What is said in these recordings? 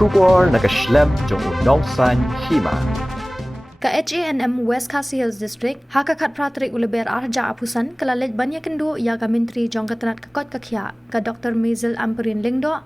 Shubor nakaslem jong unongsan hima. Ka HANM West Khasi Hills District, hakakat pratrik uleber arja apusan kalalet banyak kendu ya ka menteri jong katanat kakot kakhya ka Dr. Maisel Amperin Lingdo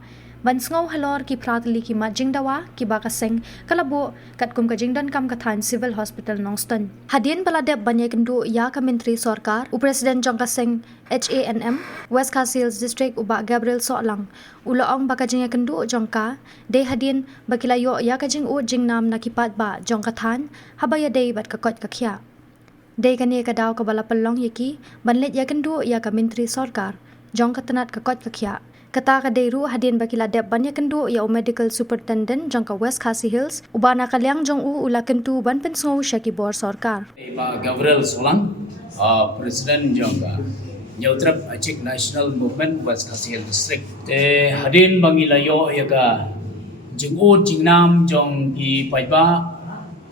ban sngau halor ki pratli ki majing dawa ki bakaseng kalabo kat kum ka jingdan kam kathan civil hospital Nongston. Hadien baladep banyak kendu ya ka menteri sorkar u presiden jong kaseng HANM West Khasi Hills District uba Gabriel Solang ulaong bakajing kendu jong ka de hadien bakilayo ya ka jing u jingnam nakipat ba jong kathan habaya day bat kakot kakhya. Day kani kadaw kabala pelong yaki banlet ya kendu ya ka menteri sorkar jong katanat kakot kakhya. Kata kadairu hadin bakila dep banyak kendu ya medical superintendent jong ka West Khasi Hills ubana kalyang jong u ula kentu ban pensngau syaki bor sorkar. Pak Gabriel Solang, Presiden jong ka Nyautrap Acik National Movement West Khasi Hills District. Te hadin bangilayo ya ka jing u jingnam jong ki paiba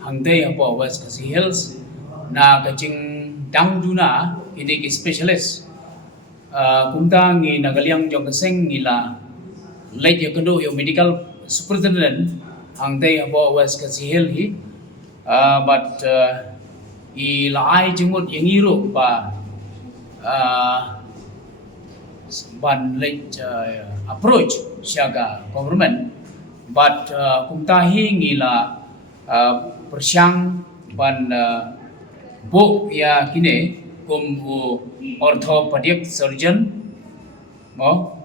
hangdei apo West Khasi Hills na ka jing dang duna ini ki specialist. Kumta ngi nagaliang jong kaseng ngila late ya kendo yo medical superintendent hangdei apo West Khasi Hills hi but I laai jengut yang iru ba ban late approach siaga government but kumta hi ngila persyang ban bo ya kine kum orthopedic surgeon,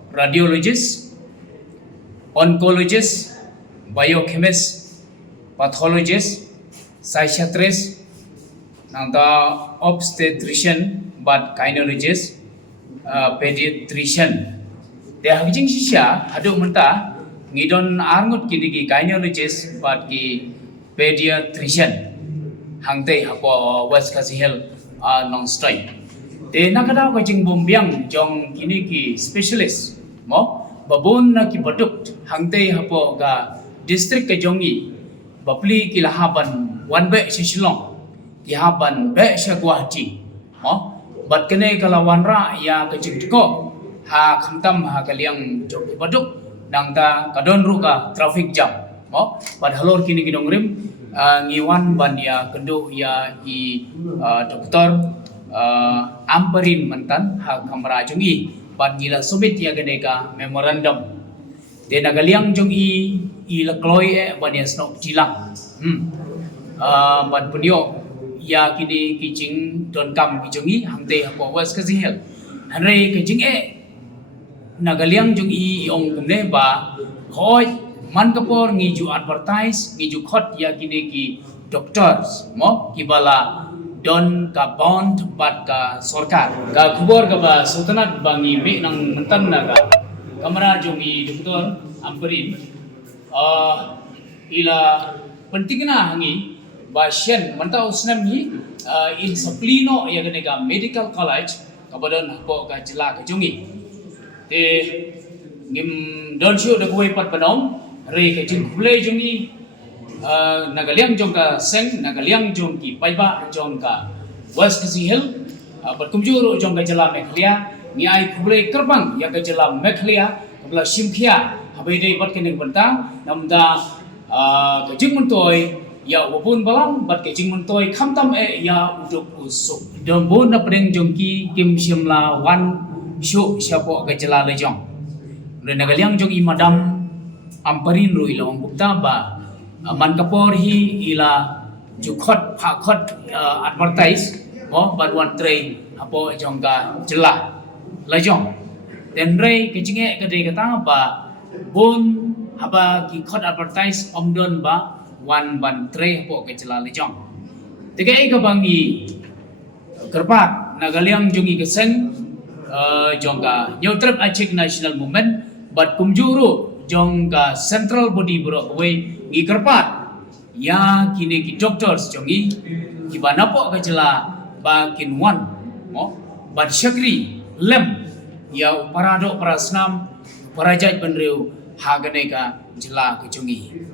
radiologist, oncologist, biochemist, pathologist, psychiatrist, nangta obstetrician, but gynecologist, pediatrician. Dia hajing sisya hadu menta ngidon arngut kini ki gynecologist, but ki pediatrician. Hangtei hapo West Khasi Hills non-strike. Te nakadaw ka jing bombyang jong kini ki specialist mo babon na ki baduk hangtei hapo ga district ka jongi bapli ki lahaban wanbe si Shillong ki haban be sya Guwahati mo bat kene kalawan ra ya ka jing ko ha khamtam ha kaliang jong ki baduk dangta kadon ru ka traffic jam mo bat halor kini ki dongrim ngiwan ban ya kendo ya I doktor Amperin mantan ha kamera jongi ban gila subit ya ganeka memorandum de nagaliang jongi I lakloi ban ya snok jilang ban punyo ya kini kijing don kam kijongi hangte hapo West Khasi Hills hanre kijing nagaliang jongi ong kumne ba hoi man kapor ngiju advertise ngiju khot ya kini ki doctors mo kibala don ka bond bat ka sorkar ka kubor ka ba sultanat bangi me nang mentan na ka kamera jongi doktor Amperin ila pentingna hangi ba shen manta usnam hi in Saplino ya gane ka medical college kabadon hapo ka jila ka jongi te ngim don shu da kuai pat panong re ka jing play jongi nagaliang jong ka seng nagaliang jong ki paiba jong ka West Khasi Hills berkumjuru jong ka jala meklia ni ai kuble kerbang ya ka jala meklia kabla simkhia habede bat kene bentang namda ka jing mentoy ya wabun balang bat ka jing mentoy khamtam ya uduk usuk dombon na preng jong ki kim shimla wan shu siapo ka jala le jong re nagaliang jong I madam Amperin ru ilong bukta ba man kapor hi ila jukhot phakot advertise mo badwan train apo jongka jela lajong den rei kejinge kade kata ba bon haba ki khot advertise omdon ba wan ban tre apo ke jela lajong tiga ka bangi kerpat nagaliang jongi keseng jongka Nyautrap Acik National Movement bat kumjuru jongka central body bro we ngi kerpat ya kini ki doctors jongi ki banapo ka jela ba kin wan mo ban syakri lem ya parado prasnam parajat benreu hagane ka jela ka jongi